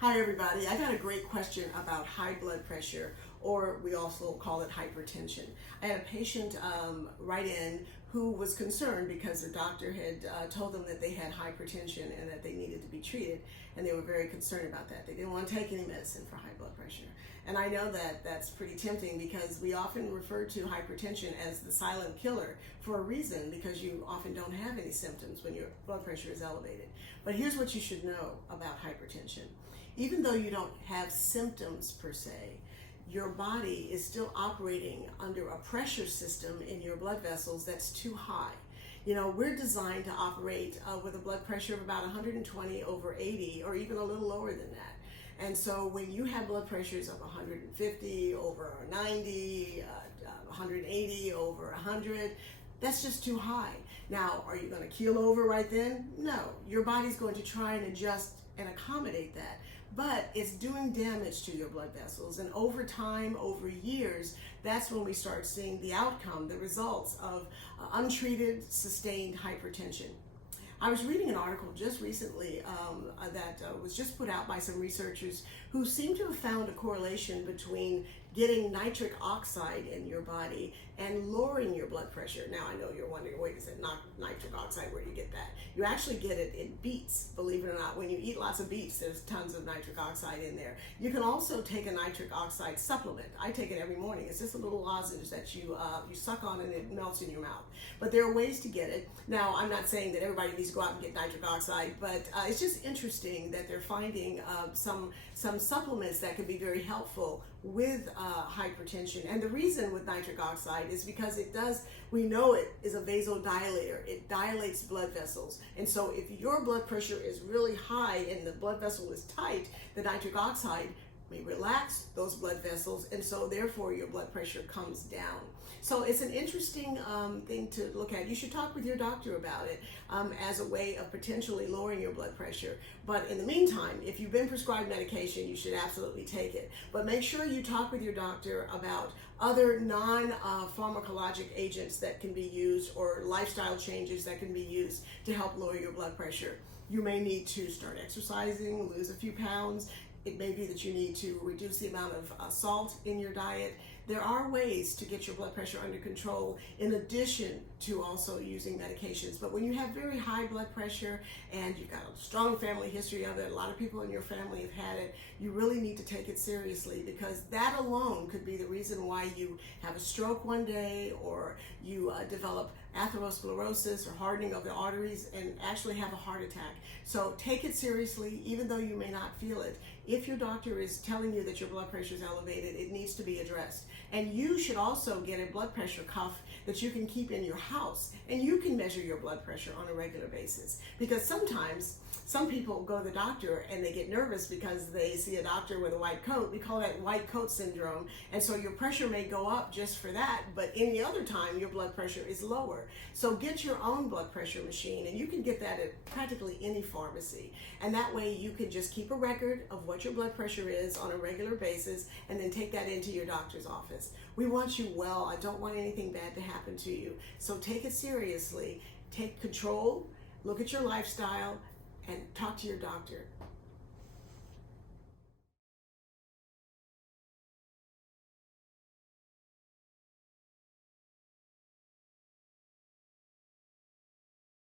Hi everybody, I got a great question about high blood pressure, or we also call it hypertension. I had a patient write in who was concerned because their doctor had told them that they had hypertension and that they needed to be treated, and they were very concerned about that. They didn't want to take any medicine for high blood pressure. And I know that that's pretty tempting because we often refer to hypertension as the silent killer for a reason, because you often don't have any symptoms when your blood pressure is elevated. But here's what you should know about hypertension. Even though you don't have symptoms per se, your body is still operating under a pressure system in your blood vessels that's too high. You know, we're designed to operate with a blood pressure of about 120 over 80, or even a little lower than that. And so when you have blood pressures of 150 over 90, 180 over 100, that's just too high. Now, are you going to keel over right then? No. Your body's going to try and adjust and accommodate that. But it's doing damage to your blood vessels. And over time, over years, that's when we start seeing the outcome, the results of untreated, sustained hypertension. I was reading an article just recently that was just put out by some researchers who seem to have found a correlation between getting nitric oxide in your body and lowering your blood pressure. Now, I know you're wondering, wait, is it not nitric oxide? Where do you get that? You actually get it in beets, believe it or not. When you eat lots of beets, there's tons of nitric oxide in there. You can also take a nitric oxide supplement. I take it every morning. It's just a little lozenge that you suck on and it melts in your mouth. But there are ways to get it. Now, I'm not saying that everybody needs to go out and get nitric oxide, but it's just interesting that they're finding some supplements that can be very helpful with hypertension. And the reason with nitric oxide is because we know it is a vasodilator. It dilates blood vessels. And so if your blood pressure is really high and the blood vessel is tight, the nitric oxide may relax those blood vessels, and so therefore your blood pressure comes down. So it's an interesting thing to look at. You should talk with your doctor about it as a way of potentially lowering your blood pressure. But in the meantime, if you've been prescribed medication, you should absolutely take it. But make sure you talk with your doctor about other non-pharmacologic agents that can be used, or lifestyle changes that can be used to help lower your blood pressure. You may need to start exercising, lose a few pounds. It may be that you need to reduce the amount of salt in your diet. There are ways to get your blood pressure under control in addition to also using medications. But when you have very high blood pressure and you've got a strong family history of it, a lot of people in your family have had it, you really need to take it seriously, because that alone could be the reason why you have a stroke one day, or you develop atherosclerosis or hardening of the arteries and actually have a heart attack. So take it seriously, even though you may not feel it. If your doctor is telling you that your blood pressure is elevated, it needs to be addressed. And you should also get a blood pressure cuff that you can keep in your house, and you can measure your blood pressure on a regular basis. Because sometimes some people go to the doctor and they get nervous because they see a doctor with a white coat. We call that white coat syndrome. And so your pressure may go up just for that, but any other time your blood pressure is lower. So get your own blood pressure machine, and you can get that at practically any pharmacy. And that way you can just keep a record of what your blood pressure is on a regular basis, and then take that into your doctor's office. We want you well. I don't want anything bad to happen to you. So take it seriously. Take control, look at your lifestyle, and talk to your doctor.